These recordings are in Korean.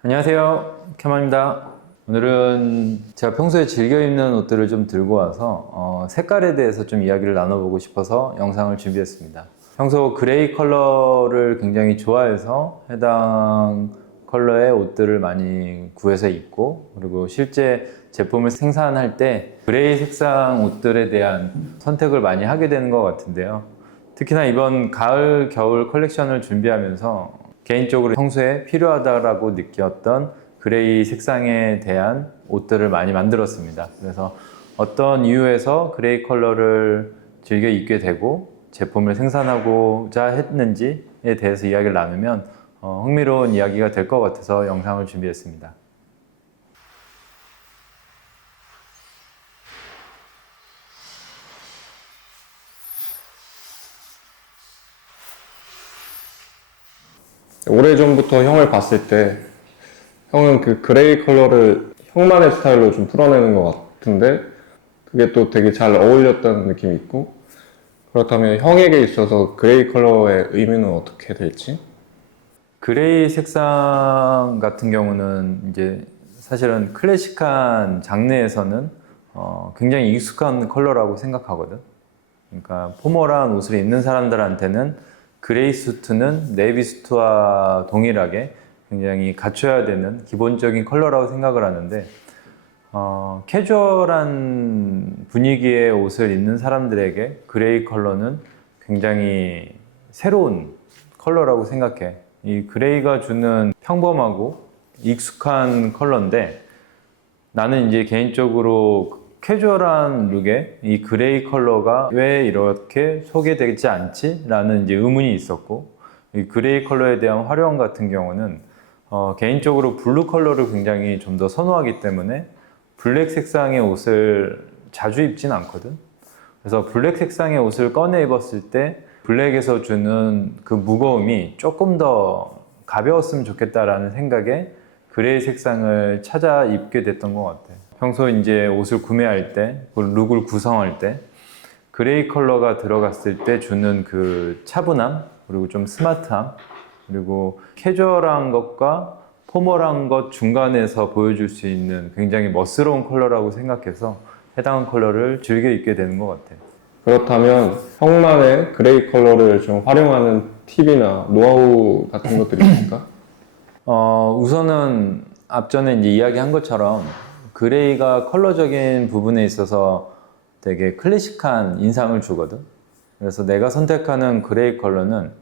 안녕하세요, 캐먼입니다. 오늘은 제가 평소에 즐겨 입는 옷들을 좀 들고 와서 색깔에 대해서 좀 이야기를 나눠보고 싶어서 영상을 준비했습니다. 평소 그레이 컬러를 굉장히 좋아해서 해당 컬러의 옷들을 많이 구해서 입고, 그리고 실제 제품을 생산할 때 그레이 색상 옷들에 대한 선택을 많이 하게 되는 것 같은데요. 특히나 이번 가을 겨울 컬렉션을 준비하면서 개인적으로 평소에 필요하다고 느꼈던 그레이 색상에 대한 옷들을 많이 만들었습니다. 그래서 어떤 이유에서 그레이 컬러를 즐겨 입게 되고 제품을 생산하고자 했는지에 대해서 이야기를 나누면 흥미로운 이야기가 될 것 같아서 영상을 준비했습니다. 오래전부터 형을 봤을 때 형은 그 그레이 컬러를 형만의 스타일로 좀 풀어내는 것 같은데 그게 또 되게 잘 어울렸다는 느낌이 있고, 그렇다면 형에게 있어서 그레이 컬러의 의미는 어떻게 될지? 그레이 색상 같은 경우는 이제 사실은 클래식한 장르에서는 굉장히 익숙한 컬러라고 생각하거든. 그러니까 포멀한 옷을 입는 사람들한테는 그레이 수트는 네이비 수트와 동일하게 굉장히 갖춰야 되는 기본적인 컬러라고 생각을 하는데, 캐주얼한 분위기의 옷을 입는 사람들에게 그레이 컬러는 굉장히 새로운 컬러라고 생각해. 이 그레이가 주는 평범하고 익숙한 컬러인데, 나는 이제 개인적으로 캐주얼한 룩에 이 그레이 컬러가 왜 이렇게 소개되지 않지? 라는 이제 의문이 있었고, 이 그레이 컬러에 대한 활용 같은 경우는 개인적으로 블루 컬러를 굉장히 좀 더 선호하기 때문에 블랙 색상의 옷을 자주 입진 않거든. 그래서 블랙 색상의 옷을 꺼내 입었을 때 블랙에서 주는 그 무거움이 조금 더 가벼웠으면 좋겠다라는 생각에 그레이 색상을 찾아 입게 됐던 것 같아. 평소 이제 옷을 구매할 때, 룩을 구성할 때 그레이 컬러가 들어갔을 때 주는 그 차분함, 그리고 좀 스마트함, 그리고 캐주얼한 것과 포멀한 것 중간에서 보여줄 수 있는 굉장히 멋스러운 컬러라고 생각해서 해당 컬러를 즐겨 입게 되는 것 같아. 그렇다면 형만의 그레이 컬러를 좀 활용하는 팁이나 노하우 같은 것들이 있을까? 우선은 앞전에 이제 이야기한 것처럼 그레이가 컬러적인 부분에 있어서 되게 클래식한 인상을 주거든. 그래서 내가 선택하는 그레이 컬러는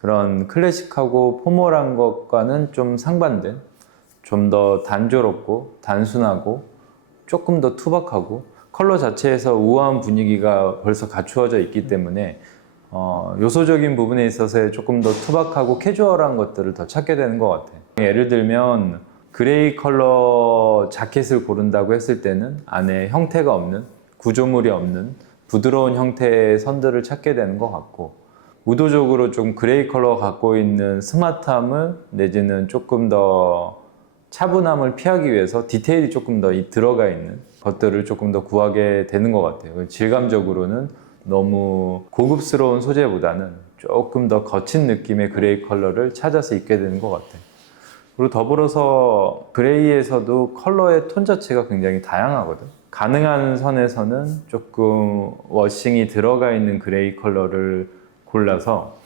그런 클래식하고 포멀한 것과는 좀 상반된, 좀 더 단조롭고 단순하고 조금 더 투박하고, 컬러 자체에서 우아한 분위기가 벌써 갖추어져 있기 때문에 요소적인 부분에 있어서 조금 더 투박하고 캐주얼한 것들을 더 찾게 되는 것 같아. 예를 들면 그레이 컬러 자켓을 고른다고 했을 때는 안에 형태가 없는, 구조물이 없는 부드러운 형태의 선들을 찾게 되는 것 같고, 의도적으로 좀 그레이 컬러가 갖고 있는 스마트함을 내지는 조금 더 차분함을 피하기 위해서 디테일이 조금 더 들어가 있는 것들을 조금 더 구하게 되는 것 같아요. 질감적으로는 너무 고급스러운 소재보다는 조금 더 거친 느낌의 그레이 컬러를 찾아서 입게 되는 것 같아요. 그리고 더불어서 그레이에서도 컬러의 톤 자체가 굉장히 다양하거든. 가능한 선에서는 조금 워싱이 들어가 있는 그레이 컬러를 골라서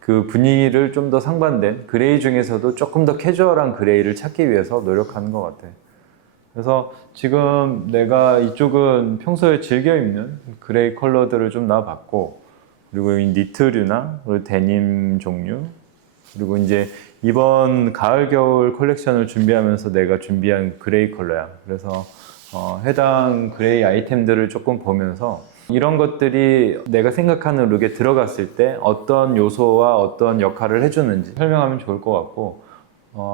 그 분위기를 좀 더 상반된 그레이 중에서도 조금 더 캐주얼한 그레이를 찾기 위해서 노력하는 것 같아. 그래서 지금 내가 이쪽은 평소에 즐겨 입는 그레이 컬러들을 좀 놔봤고, 그리고 이 니트류나 그리고 데님 종류, 그리고 이제 이번 가을 겨울 컬렉션을 준비하면서 내가 준비한 그레이 컬러야. 그래서 해당 그레이 아이템들을 조금 보면서 이런 것들이 내가 생각하는 룩에 들어갔을 때 어떤 요소와 어떤 역할을 해주는지 설명하면 좋을 것 같고,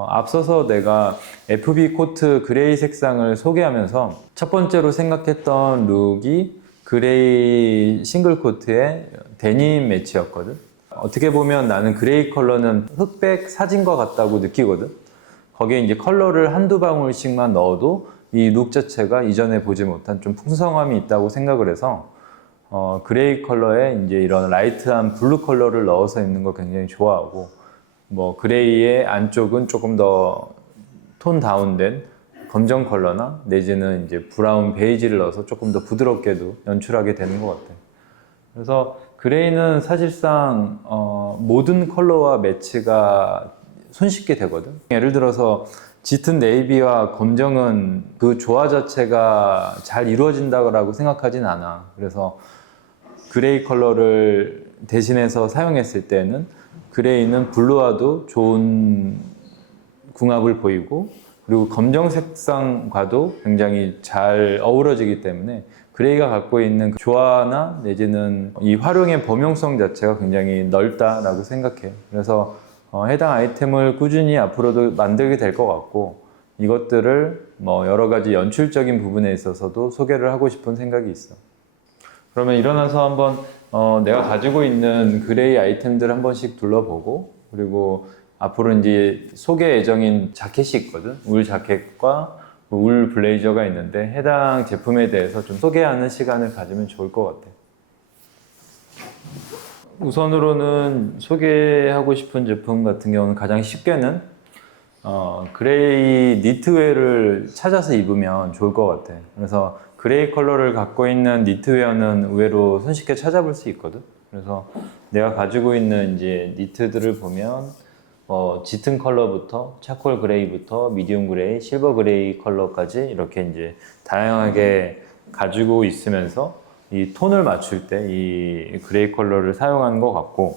앞서서 내가 FB 코트 그레이 색상을 소개하면서 첫 번째로 생각했던 룩이 그레이 싱글 코트의 데님 매치였거든. 어떻게 보면 나는 그레이 컬러는 흑백 사진과 같다고 느끼거든. 거기에 이제 컬러를 한두 방울씩만 넣어도 이 룩 자체가 이전에 보지 못한 좀 풍성함이 있다고 생각을 해서 그레이 컬러에 이제 이런 라이트한 블루 컬러를 넣어서 입는 걸 굉장히 좋아하고, 뭐 그레이의 안쪽은 조금 더 톤 다운된 검정 컬러나 내지는 이제 브라운 베이지를 넣어서 조금 더 부드럽게도 연출하게 되는 것 같아요. 그래서 그레이는 사실상 모든 컬러와 매치가 손쉽게 되거든. 예를 들어서 짙은 네이비와 검정은 그 조화 자체가 잘 이루어진다고 생각하진 않아. 그래서 그레이 컬러를 대신해서 사용했을 때는 그레이는 블루와도 좋은 궁합을 보이고, 그리고 검정 색상과도 굉장히 잘 어우러지기 때문에 그레이가 갖고 있는 그 조화나 내지는 이 활용의 범용성 자체가 굉장히 넓다라고 생각해요. 그래서 해당 아이템을 꾸준히 앞으로도 만들게 될 것 같고, 이것들을 뭐 여러 가지 연출적인 부분에 있어서도 소개를 하고 싶은 생각이 있어. 그러면 일어나서 한번 내가 가지고 있는 그레이 아이템들 한 번씩 둘러보고, 그리고 앞으로 이제 소개 예정인 자켓이 있거든. 울 자켓과 울 블레이저가 있는데 해당 제품에 대해서 좀 소개하는 시간을 가지면 좋을 것 같아. 우선으로는 소개하고 싶은 제품 같은 경우는 가장 쉽게는 그레이 니트웨어를 찾아서 입으면 좋을 것 같아. 그래서 그레이 컬러를 갖고 있는 니트웨어는 의외로 손쉽게 찾아볼 수 있거든. 그래서 내가 가지고 있는 이제 니트들을 보면 짙은 컬러부터 차콜 그레이부터 미디움 그레이, 실버 그레이 컬러까지 이렇게 이제 다양하게 가지고 있으면서 이 톤을 맞출 때 이 그레이 컬러를 사용하는 것 같고,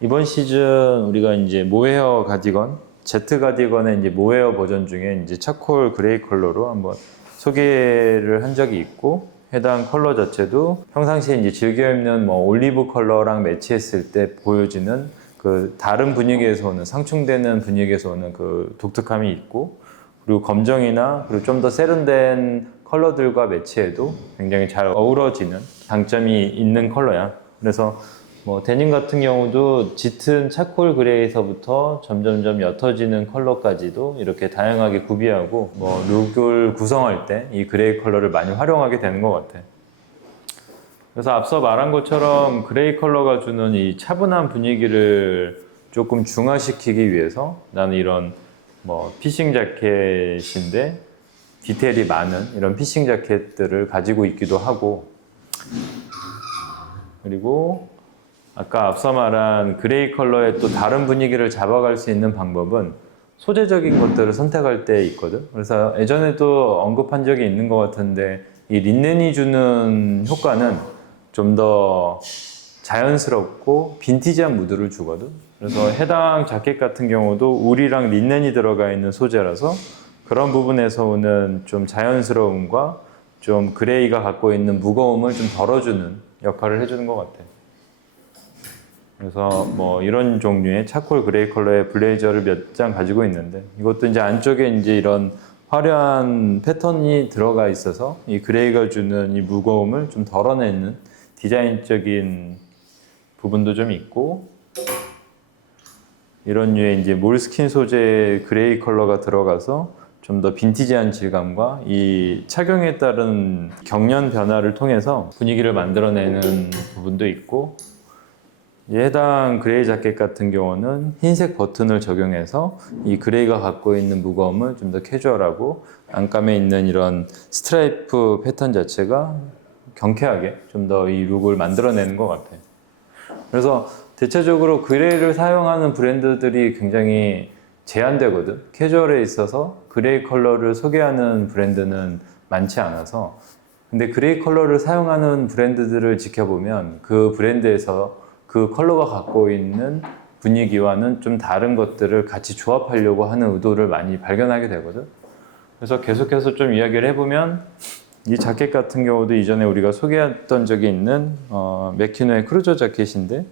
이번 시즌 우리가 이제 모헤어 가디건, 제트 가디건의 이제 모헤어 버전 중에 이제 차콜 그레이 컬러로 한번 소개를 한 적이 있고, 해당 컬러 자체도 평상시에 이제 즐겨 입는 뭐 올리브 컬러랑 매치했을 때 보여지는 그 다른 분위기에서 오는, 상충되는 분위기에서 오는 그 독특함이 있고, 그리고 검정이나 그리고 좀 더 세련된 컬러들과 매치해도 굉장히 잘 어우러지는 장점이 있는 컬러야. 그래서 뭐 데님 같은 경우도 짙은 차콜 그레이에서부터 점점점 옅어지는 컬러까지도 이렇게 다양하게 구비하고 뭐 룩을 구성할 때 이 그레이 컬러를 많이 활용하게 되는 것 같아. 그래서 앞서 말한 것처럼 그레이 컬러가 주는 이 차분한 분위기를 조금 중화시키기 위해서 나는 이런 뭐 피싱 자켓인데 디테일이 많은 이런 피싱 자켓들을 가지고 있기도 하고, 그리고 아까 앞서 말한 그레이 컬러의 또 다른 분위기를 잡아갈 수 있는 방법은 소재적인 것들을 선택할 때 있거든. 그래서 예전에도 언급한 적이 있는 것 같은데 이 린넨이 주는 효과는 좀 더 자연스럽고 빈티지한 무드를 주거든. 그래서 해당 자켓 같은 경우도 울이랑 린넨이 들어가 있는 소재라서 그런 부분에서 오는 좀 자연스러움과 좀 그레이가 갖고 있는 무거움을 좀 덜어주는 역할을 해주는 것 같아. 그래서 뭐 이런 종류의 차콜 그레이 컬러의 블레이저를 몇 장 가지고 있는데, 이것도 이제 안쪽에 이제 이런 화려한 패턴이 들어가 있어서 이 그레이가 주는 이 무거움을 좀 덜어내는 디자인적인 부분도 좀 있고, 이런 류의 이제 몰스킨 소재의 그레이 컬러가 들어가서 좀 더 빈티지한 질감과 이 착용에 따른 경련 변화를 통해서 분위기를 만들어내는 부분도 있고, 해당 그레이 자켓 같은 경우는 흰색 버튼을 적용해서 이 그레이가 갖고 있는 무거움을 좀 더 캐주얼하고 안감에 있는 이런 스트라이프 패턴 자체가 경쾌하게 좀 더 이 룩을 만들어내는 것 같아요. 그래서 대체적으로 그레이를 사용하는 브랜드들이 굉장히 제한되거든. 캐주얼에 있어서 그레이 컬러를 소개하는 브랜드는 많지 않아서, 근데 그레이 컬러를 사용하는 브랜드들을 지켜보면 그 브랜드에서 그 컬러가 갖고 있는 분위기와는 좀 다른 것들을 같이 조합하려고 하는 의도를 많이 발견하게 되거든. 그래서 계속해서 좀 이야기를 해보면, 이 자켓 같은 경우도 이전에 우리가 소개했던 적이 있는 맥키노의 크루저 자켓인데,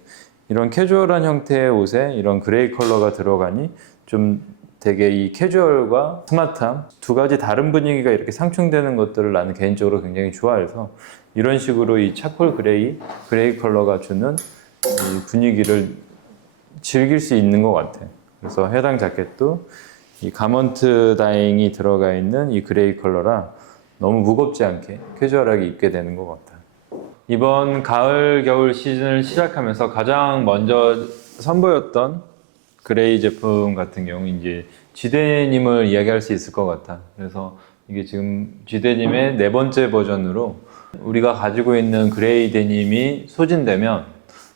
이런 캐주얼한 형태의 옷에 이런 그레이 컬러가 들어가니 좀 되게 이 캐주얼과 스마트함 두 가지 다른 분위기가 이렇게 상충되는 것들을 나는 개인적으로 굉장히 좋아해서, 이런 식으로 이 차콜 그레이 컬러가 주는 이 분위기를 즐길 수 있는 것 같아. 그래서 해당 자켓도 이 가먼트 다잉이 들어가 있는 이 그레이 컬러라 너무 무겁지 않게 캐주얼하게 입게 되는 것 같아. 이번 가을 겨울 시즌을 시작하면서 가장 먼저 선보였던 그레이 제품 같은 경우 이제 G데님을 이야기할 수 있을 것 같아. 그래서 이게 지금 G데님의 네 번째 버전으로 우리가 가지고 있는 그레이 데님이 소진되면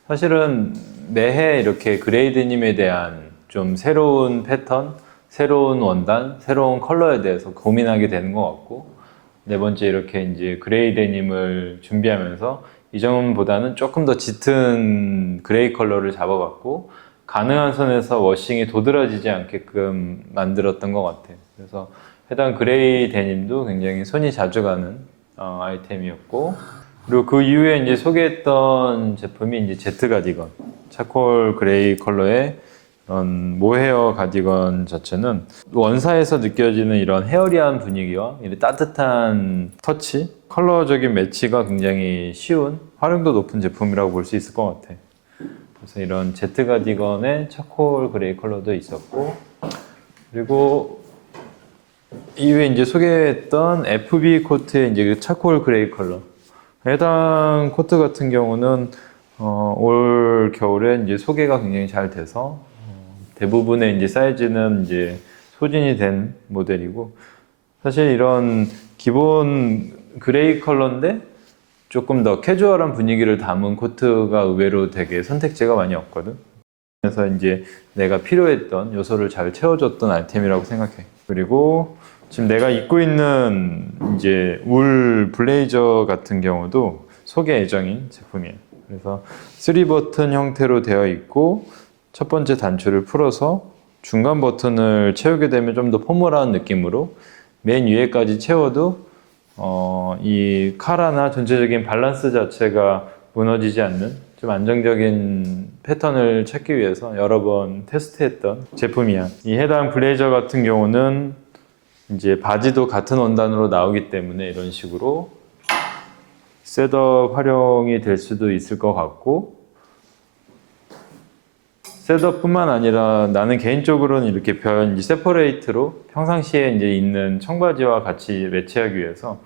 사실은 매해 이렇게 그레이 데님에 대한 좀 새로운 패턴, 새로운 원단, 새로운 컬러에 대해서 고민하게 되는 것 같고, 네 번째 이렇게 이제 그레이 데님을 준비하면서 이전보다는 조금 더 짙은 그레이 컬러를 잡아봤고, 가능한 선에서 워싱이 도드라지지 않게끔 만들었던 것 같아요. 그래서 해당 그레이 데님도 굉장히 손이 자주 가는 아이템이었고, 그리고 그 이후에 이제 소개했던 제품이 이제 제트 가디건, 차콜 그레이 컬러의 이런 모헤어 가디건 자체는 원사에서 느껴지는 이런 헤어리한 분위기와 이런 따뜻한 터치, 컬러적인 매치가 굉장히 쉬운, 활용도 높은 제품이라고 볼 수 있을 것 같아. 그래서 이런 제트 가디건의 차콜 그레이 컬러도 있었고, 그리고 이후에 이제 소개했던 FB 코트의 이제 그 차콜 그레이 컬러. 해당 코트 같은 경우는 올 겨울에 이제 소개가 굉장히 잘 돼서 대부분의 이제 사이즈는 이제 소진이 된 모델이고, 사실 이런 기본 그레이 컬러인데 조금 더 캐주얼한 분위기를 담은 코트가 의외로 되게 선택지가 많이 없거든. 그래서 이제 내가 필요했던 요소를 잘 채워줬던 아이템이라고 생각해. 그리고 지금 내가 입고 있는 이제 울 블레이저 같은 경우도 소개 예정인 제품이에요. 그래서 3버튼 형태로 되어 있고, 첫 번째 단추를 풀어서 중간 버튼을 채우게 되면 좀 더 포멀한 느낌으로 맨 위에까지 채워도 이 카라나 전체적인 밸런스 자체가 무너지지 않는 좀 안정적인 패턴을 찾기 위해서 여러 번 테스트했던 제품이야. 이 해당 블레이저 같은 경우는 이제 바지도 같은 원단으로 나오기 때문에 이런 식으로 셋업 활용이 될 수도 있을 것 같고, 셋업뿐만 아니라 나는 개인적으로는 이렇게 세퍼레이트로 평상시에 이제 입는 청바지와 같이 매치하기 위해서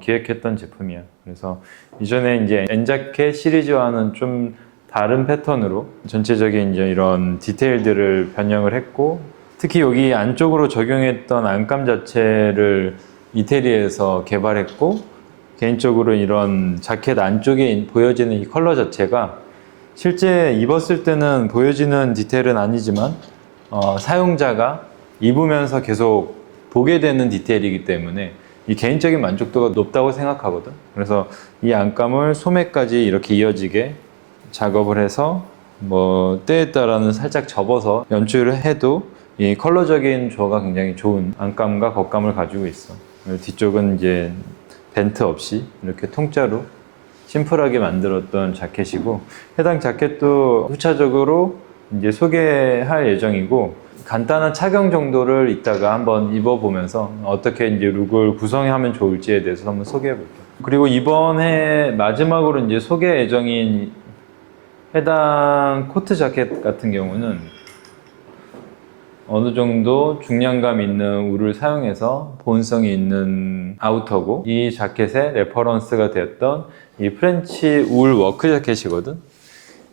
기획했던 제품이야. 그래서 이전에 이제 N자켓 시리즈와는 좀 다른 패턴으로 전체적인 이제 이런 디테일들을 변형을 했고, 특히 여기 안쪽으로 적용했던 안감 자체를 이태리에서 개발했고, 개인적으로 이런 자켓 안쪽에 보여지는 이 컬러 자체가 실제 입었을 때는 보여지는 디테일은 아니지만 사용자가 입으면서 계속 보게 되는 디테일이기 때문에 이 개인적인 만족도가 높다고 생각하거든. 그래서 이 안감을 소매까지 이렇게 이어지게 작업을 해서 뭐 때에 따라는 살짝 접어서 연출을 해도 이 컬러적인 조화가 굉장히 좋은 안감과 겉감을 가지고 있어. 뒤쪽은 이제 벤트 없이 이렇게 통짜로 심플하게 만들었던 자켓이고, 해당 자켓도 후차적으로 이제 소개할 예정이고, 간단한 착용 정도를 이따가 한번 입어보면서 어떻게 이제 룩을 구성하면 좋을지에 대해서 한번 소개해 볼게요. 그리고 이번에 마지막으로 이제 소개 예정인 해당 코트 자켓 같은 경우는 어느 정도 중량감 있는 울을 사용해서 보온성이 있는 아우터고, 이 자켓의 레퍼런스가 되었던 이 프렌치 울 워크 자켓이거든.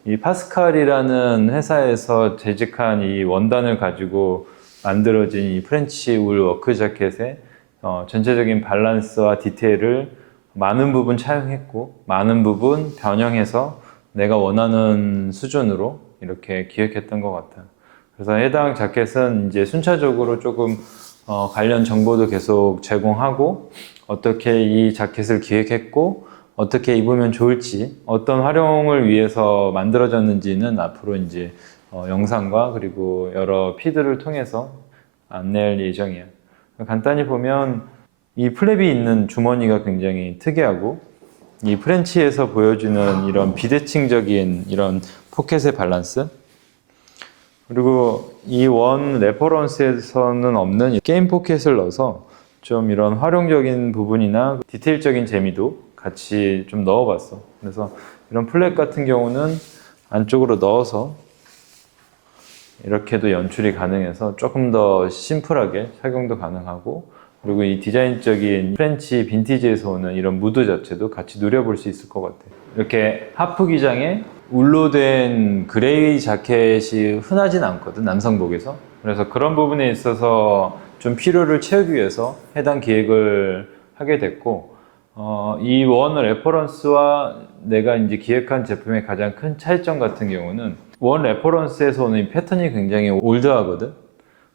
이 파스칼이라는 회사에서 재직한 이 원단을 가지고 만들어진 이 프렌치 울 워크 자켓의 전체적인 밸런스와 디테일을 많은 부분 차용했고, 많은 부분 변형해서 내가 원하는 수준으로 이렇게 기획했던 것 같아. 그래서 해당 자켓은 이제 순차적으로 조금 관련 정보도 계속 제공하고, 어떻게 이 자켓을 기획했고 어떻게 입으면 좋을지, 어떤 활용을 위해서 만들어졌는지는 앞으로 이제 영상과 그리고 여러 피드를 통해서 안내할 예정이야. 간단히 보면 이 플랩이 있는 주머니가 굉장히 특이하고, 이 프렌치에서 보여주는 이런 비대칭적인 이런 포켓의 밸런스, 그리고 이 원 레퍼런스에서는 없는 게임 포켓을 넣어서 좀 이런 활용적인 부분이나 디테일적인 재미도 같이 좀 넣어봤어. 그래서 이런 플랫 같은 경우는 안쪽으로 넣어서 이렇게도 연출이 가능해서 조금 더 심플하게 착용도 가능하고, 그리고 이 디자인적인 프렌치 빈티지에서 오는 이런 무드 자체도 같이 누려볼 수 있을 것 같아요. 이렇게 하프 기장에 울로 된 그레이 자켓이 흔하진 않거든, 남성복에서. 그래서 그런 부분에 있어서 좀 필요를 채우기 위해서 해당 기획을 하게 됐고, 이 원 레퍼런스와 내가 이제 기획한 제품의 가장 큰 차이점 같은 경우는 원 레퍼런스에서 오는 이 패턴이 굉장히 올드하거든.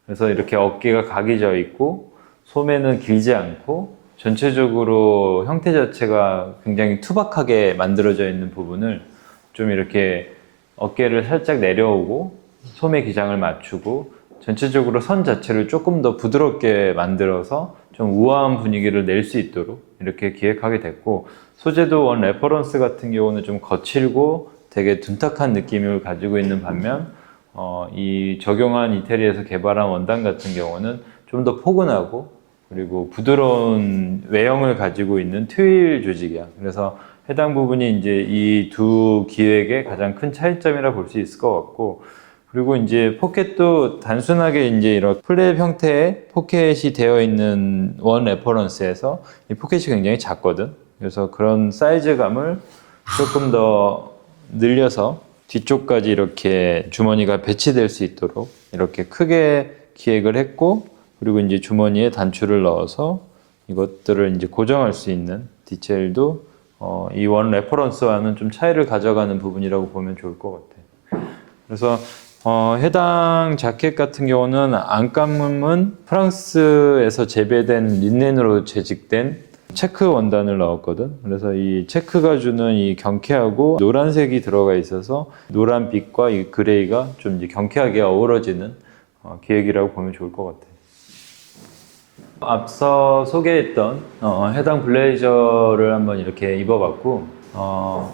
그래서 이렇게 어깨가 각이 져 있고 소매는 길지 않고 전체적으로 형태 자체가 굉장히 투박하게 만들어져 있는 부분을 좀 이렇게 어깨를 살짝 내려오고 소매 기장을 맞추고 전체적으로 선 자체를 조금 더 부드럽게 만들어서 좀 우아한 분위기를 낼 수 있도록 이렇게 기획하게 됐고, 소재도 원 레퍼런스 같은 경우는 좀 거칠고 되게 둔탁한 느낌을 가지고 있는 반면 이 적용한 이태리에서 개발한 원단 같은 경우는 좀 더 포근하고 그리고 부드러운 외형을 가지고 있는 트윌 조직이야. 그래서 해당 부분이 이제 이 두 기획의 가장 큰 차이점이라 볼 수 있을 것 같고, 그리고 이제 포켓도 단순하게 이제 이런 플랩 형태의 포켓이 되어 있는 원 레퍼런스에서 이 포켓이 굉장히 작거든. 그래서 그런 사이즈감을 조금 더 늘려서 뒤쪽까지 이렇게 주머니가 배치될 수 있도록 이렇게 크게 기획을 했고, 그리고 이제 주머니에 단추를 넣어서 이것들을 이제 고정할 수 있는 디테일도 이 원 레퍼런스와는 좀 차이를 가져가는 부분이라고 보면 좋을 것 같아. 그래서 해당 자켓 같은 경우는 안감은 프랑스에서 재배된 린넨으로 재직된 체크 원단을 넣었거든. 그래서 이 체크가 주는 이 경쾌하고 노란색이 들어가 있어서 노란빛과 이 그레이가 좀 이제 경쾌하게 어우러지는 기획이라고 보면 좋을 것 같아. 앞서 소개했던 해당 블레이저를 한번 이렇게 입어봤고,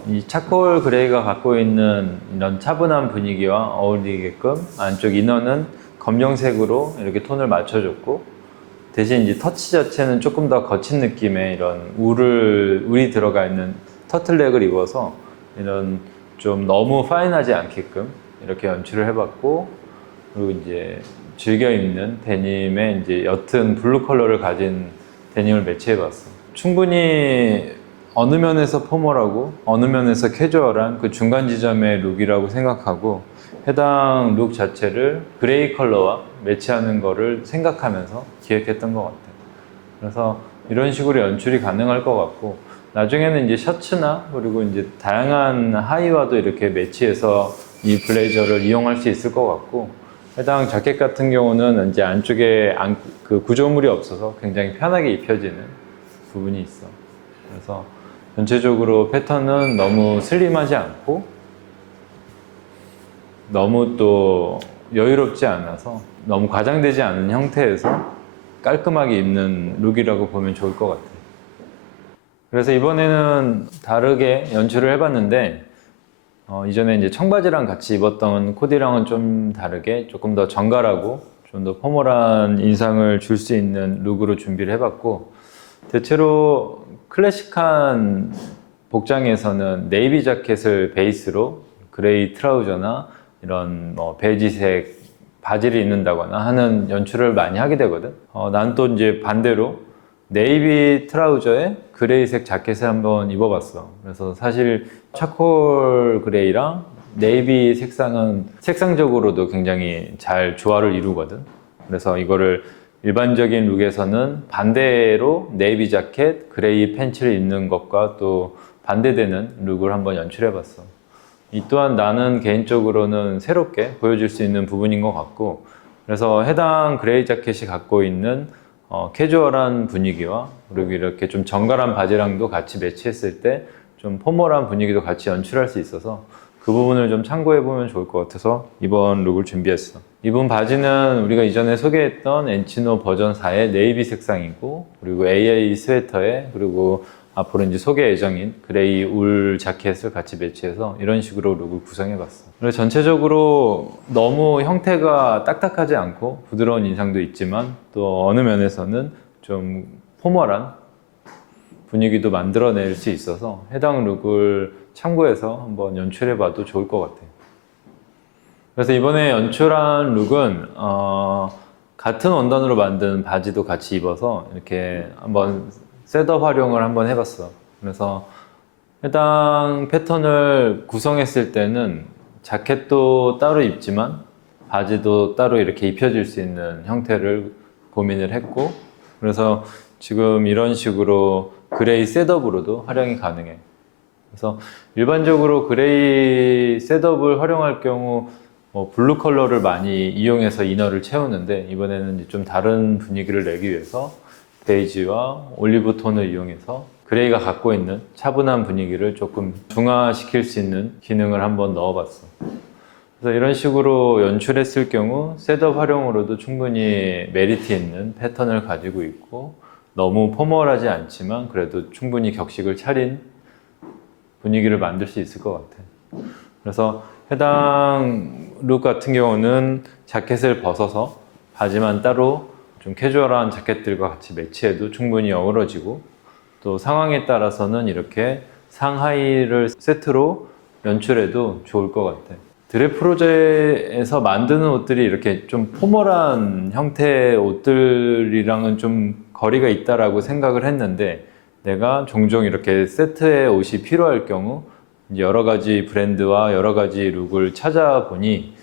이 차콜 그레이가 갖고 있는 이런 차분한 분위기와 어울리게끔 안쪽 이너는 검정색으로 이렇게 톤을 맞춰줬고, 대신 이제 터치 자체는 조금 더 거친 느낌의 이런 울이 들어가 있는 터틀넥을 입어서 이런 좀 너무 파인하지 않게끔 이렇게 연출을 해봤고, 그리고 이제 즐겨 입는 데님의 이제 옅은 블루 컬러를 가진 데님을 매치해봤어. 충분히 어느 면에서 포멀하고 어느 면에서 캐주얼한 그 중간 지점의 룩이라고 생각하고, 해당 룩 자체를 그레이 컬러와 매치하는 거를 생각하면서 기획했던 것 같아요. 그래서 이런 식으로 연출이 가능할 것 같고, 나중에는 이제 셔츠나 그리고 이제 다양한 하의와도 이렇게 매치해서 이 블레이저를 이용할 수 있을 것 같고, 해당 자켓 같은 경우는 이제 안쪽에 그 구조물이 없어서 굉장히 편하게 입혀지는 부분이 있어. 그래서 전체적으로 패턴은 너무 슬림하지 않고 너무 또 여유롭지 않아서 너무 과장되지 않은 형태에서 깔끔하게 입는 룩이라고 보면 좋을 것 같아요. 그래서 이번에는 다르게 연출을 해봤는데, 이전에 이제 청바지랑 같이 입었던 코디랑은 좀 다르게 조금 더 정갈하고 좀 더 포멀한 인상을 줄 수 있는 룩으로 준비를 해봤고, 대체로 클래식한 복장에서는 네이비 자켓을 베이스로 그레이 트라우저나 이런 뭐 베이지색 바지를 입는다거나 하는 연출을 많이 하게 되거든. 난 또 이제 반대로 네이비 트라우저에 그레이색 자켓을 한번 입어봤어. 그래서 사실 차콜 그레이랑 네이비 색상은 색상적으로도 굉장히 잘 조화를 이루거든. 그래서 이거를 일반적인 룩에서는 반대로 네이비 자켓, 그레이 팬츠를 입는 것과 또 반대되는 룩을 한번 연출해봤어. 이 또한 나는 개인적으로는 새롭게 보여줄 수 있는 부분인 것 같고, 그래서 해당 그레이 자켓이 갖고 있는 캐주얼한 분위기와 그리고 이렇게 좀 정갈한 바지랑도 같이 매치했을 때 좀 포멀한 분위기도 같이 연출할 수 있어서 그 부분을 좀 참고해보면 좋을 것 같아서 이번 룩을 준비했어. 이번 바지는 우리가 이전에 소개했던 엔치노 버전 4의 네이비 색상이고, 그리고 AA 스웨터에 그리고 앞으로 이제 소개 예정인 그레이 울 자켓을 같이 매치해서 이런 식으로 룩을 구성해봤어. 그래서 전체적으로 너무 형태가 딱딱하지 않고 부드러운 인상도 있지만 또 어느 면에서는 좀 포멀한 분위기도 만들어낼 수 있어서 해당 룩을 참고해서 한번 연출해봐도 좋을 것 같아요. 그래서 이번에 연출한 룩은 같은 원단으로 만든 바지도 같이 입어서 이렇게 한번 셋업 활용을 한번 해봤어. 그래서 해당 패턴을 구성했을 때는 자켓도 따로 입지만 바지도 따로 이렇게 입혀질 수 있는 형태를 고민을 했고, 그래서 지금 이런 식으로 그레이 셋업으로도 활용이 가능해. 그래서 일반적으로 그레이 셋업을 활용할 경우 블루 컬러를 많이 이용해서 이너를 채우는데, 이번에는 이제 좀 다른 분위기를 내기 위해서 베이지와 올리브 톤을 이용해서 그레이가 갖고 있는 차분한 분위기를 조금 중화시킬 수 있는 기능을 한번 넣어봤어. 그래서 이런 식으로 연출했을 경우 셋업 활용으로도 충분히 메리트 있는 패턴을 가지고 있고, 너무 포멀하지 않지만 그래도 충분히 격식을 차린 분위기를 만들 수 있을 것 같아. 그래서 해당 룩 같은 경우는 자켓을 벗어서 바지만 따로 좀 캐주얼한 자켓들과 같이 매치해도 충분히 어우러지고, 또 상황에 따라서는 이렇게 상하의를 세트로 연출해도 좋을 것 같아. 드레프로제에서 만드는 옷들이 이렇게 좀 포멀한 형태의 옷들이랑은 좀 거리가 있다라고 생각을 했는데, 내가 종종 이렇게 세트의 옷이 필요할 경우 이제 여러 가지 브랜드와 여러 가지 룩을 찾아보니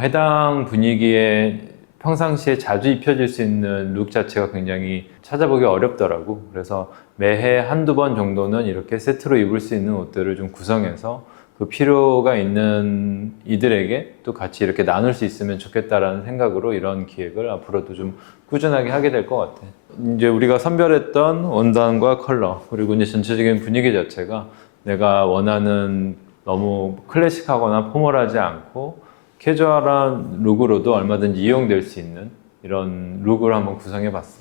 해당 분위기에 평상시에 자주 입혀질 수 있는 룩 자체가 굉장히 찾아보기 어렵더라고. 그래서 매해 한두 번 정도는 이렇게 세트로 입을 수 있는 옷들을 좀 구성해서 그 필요가 있는 이들에게 또 같이 이렇게 나눌 수 있으면 좋겠다라는 생각으로 이런 기획을 앞으로도 좀 꾸준하게 하게 될 것 같아. 이제 우리가 선별했던 원단과 컬러, 그리고 이제 전체적인 분위기 자체가 내가 원하는 너무 클래식하거나 포멀하지 않고 캐주얼한 룩으로도 얼마든지 이용될 수 있는 이런 룩을 한번 구성해 봤어.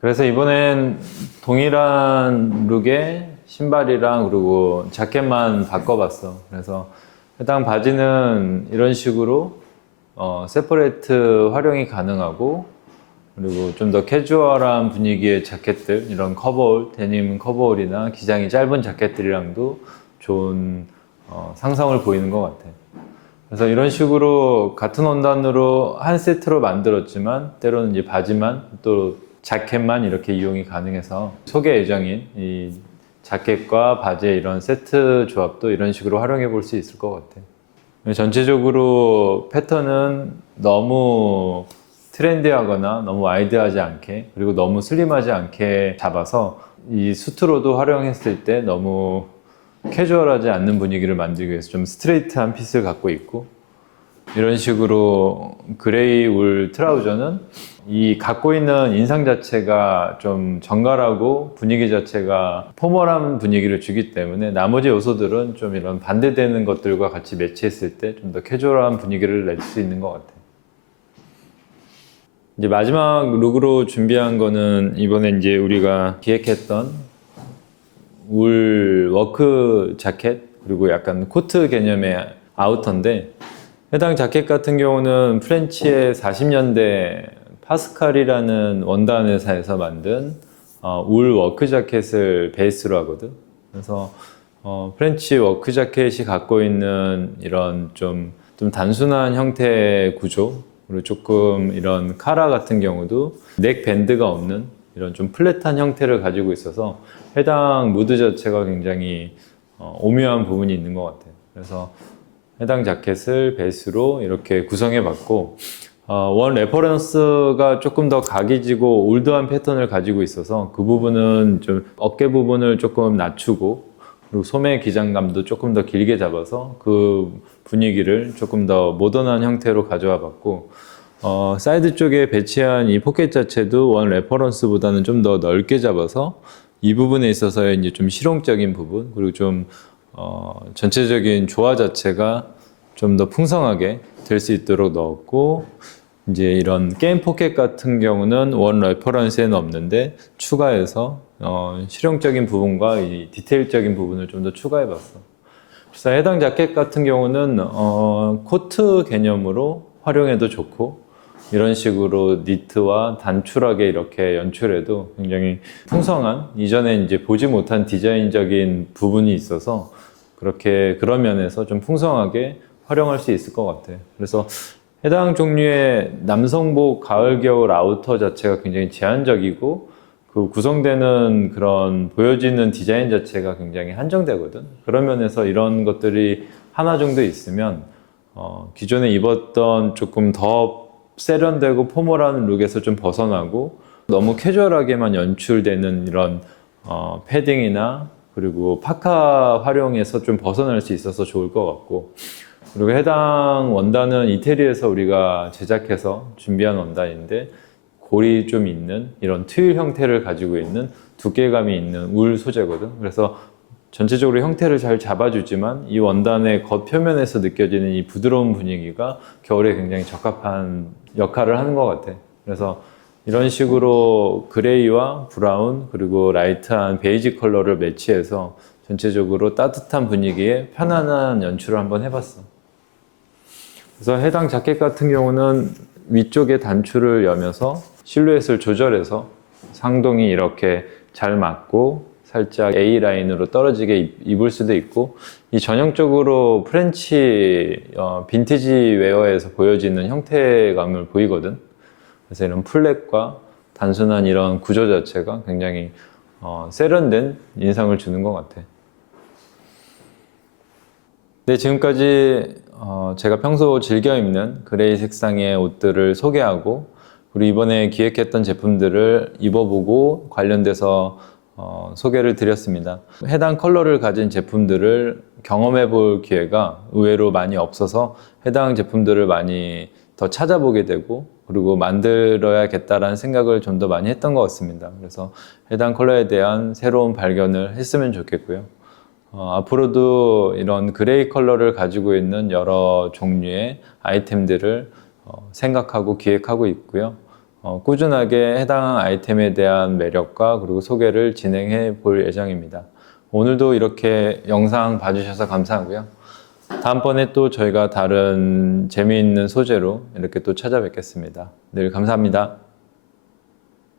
그래서 이번엔 동일한 룩에 신발이랑 그리고 자켓만 바꿔봤어. 그래서 해당 바지는 이런 식으로 세퍼레이트 활용이 가능하고, 그리고 좀 더 캐주얼한 분위기의 자켓들, 이런 커버올, 데님 커버올이나 기장이 짧은 자켓들이랑도 좋은 상성을 보이는 것 같아. 그래서 이런 식으로 같은 원단으로 한 세트로 만들었지만 때로는 이제 바지만 또 자켓만 이렇게 이용이 가능해서 소개 예정인 이 자켓과 바지의 이런 세트 조합도 이런 식으로 활용해 볼 수 있을 것 같아. 전체적으로 패턴은 너무 트렌디하거나 너무 와이드하지 않게, 그리고 너무 슬림하지 않게 잡아서 이 수트로도 활용했을 때 너무 캐주얼하지 않는 분위기를 만들기 위해서 좀 스트레이트한 핏을 갖고 있고, 이런 식으로 그레이 울 트라우저는 이 갖고 있는 인상 자체가 좀 정갈하고 분위기 자체가 포멀한 분위기를 주기 때문에 나머지 요소들은 좀 이런 반대되는 것들과 같이 매치했을 때 좀 더 캐주얼한 분위기를 낼 수 있는 것 같아요. 이제 마지막 룩으로 준비한 거는 이번에 이제 우리가 기획했던 울 워크 자켓, 그리고 약간 코트 개념의 아우터인데, 해당 자켓 같은 경우는 프렌치의 40년대 파스칼이라는 원단 회사에서 만든 울 워크 자켓을 베이스로 하거든. 그래서 프렌치 워크 자켓이 갖고 있는 이런 좀 단순한 형태의 구조, 그리고 조금 이런 카라 같은 경우도 넥 밴드가 없는 이런 좀 플랫한 형태를 가지고 있어서 해당 무드 자체가 굉장히 오묘한 부분이 있는 것 같아요. 그래서 해당 자켓을 베이스로 이렇게 구성해 봤고, 원 레퍼런스가 조금 더 각이지고 올드한 패턴을 가지고 있어서 그 부분은 좀 어깨 부분을 조금 낮추고, 그리고 소매 기장감도 조금 더 길게 잡아서 그 분위기를 조금 더 모던한 형태로 가져와 봤고, 사이드 쪽에 배치한 이 포켓 자체도 원 레퍼런스보다는 좀 더 넓게 잡아서 이 부분에 있어서의 이제 좀 실용적인 부분, 그리고 좀 전체적인 조화 자체가 좀 더 풍성하게 될 수 있도록 넣었고, 이제 이런 게임 포켓 같은 경우는 원 레퍼런스에는 없는데 추가해서 실용적인 부분과 이 디테일적인 부분을 좀 더 추가해 봤어. 그래서 해당 자켓 같은 경우는 코트 개념으로 활용해도 좋고, 이런 식으로 니트와 단출하게 이렇게 연출해도 굉장히 풍성한, 이전에 이제 보지 못한 디자인적인 부분이 있어서 그렇게 그런 면에서 좀 풍성하게 활용할 수 있을 것 같아요. 그래서 해당 종류의 남성복 가을 겨울 아우터 자체가 굉장히 제한적이고, 그 구성되는 그런 보여지는 디자인 자체가 굉장히 한정되거든. 그런 면에서 이런 것들이 하나 정도 있으면 기존에 입었던 조금 더 세련되고 포멀한 룩에서 좀 벗어나고 너무 캐주얼하게만 연출되는 이런 패딩이나 그리고 파카 활용해서 좀 벗어날 수 있어서 좋을 것 같고, 그리고 해당 원단은 이태리에서 우리가 제작해서 준비한 원단인데 골이 좀 있는 이런 트윌 형태를 가지고 있는 두께감이 있는 울 소재거든. 그래서 전체적으로 형태를 잘 잡아주지만 이 원단의 겉표면에서 느껴지는 이 부드러운 분위기가 겨울에 굉장히 적합한 역할을 하는 것 같아. 그래서 이런 식으로 그레이와 브라운 그리고 라이트한 베이지 컬러를 매치해서 전체적으로 따뜻한 분위기에 편안한 연출을 한번 해봤어. 그래서 해당 자켓 같은 경우는 위쪽에 단추를 여면서 실루엣을 조절해서 상동이 이렇게 잘 맞고 살짝 A라인으로 떨어지게 입을 수도 있고, 이 전형적으로 프렌치 빈티지 웨어에서 보여지는 형태감을 보이거든. 그래서 이런 플랫과 단순한 이런 구조 자체가 굉장히 세련된 인상을 주는 것 같아. 네, 지금까지 제가 평소 즐겨 입는 그레이 색상의 옷들을 소개하고, 그리고 이번에 기획했던 제품들을 입어보고 관련돼서 소개를 드렸습니다. 해당 컬러를 가진 제품들을 경험해 볼 기회가 의외로 많이 없어서 해당 제품들을 많이 더 찾아보게 되고, 그리고 만들어야겠다라는 생각을 좀 더 많이 했던 것 같습니다. 그래서 해당 컬러에 대한 새로운 발견을 했으면 좋겠고요. 앞으로도 이런 그레이 컬러를 가지고 있는 여러 종류의 아이템들을 생각하고 기획하고 있고요. 꾸준하게 해당 아이템에 대한 매력과 그리고 소개를 진행해 볼 예정입니다. 오늘도 이렇게 영상 봐주셔서 감사하고요. 다음번에 또 저희가 다른 재미있는 소재로 이렇게 또 찾아뵙겠습니다. 늘 감사합니다.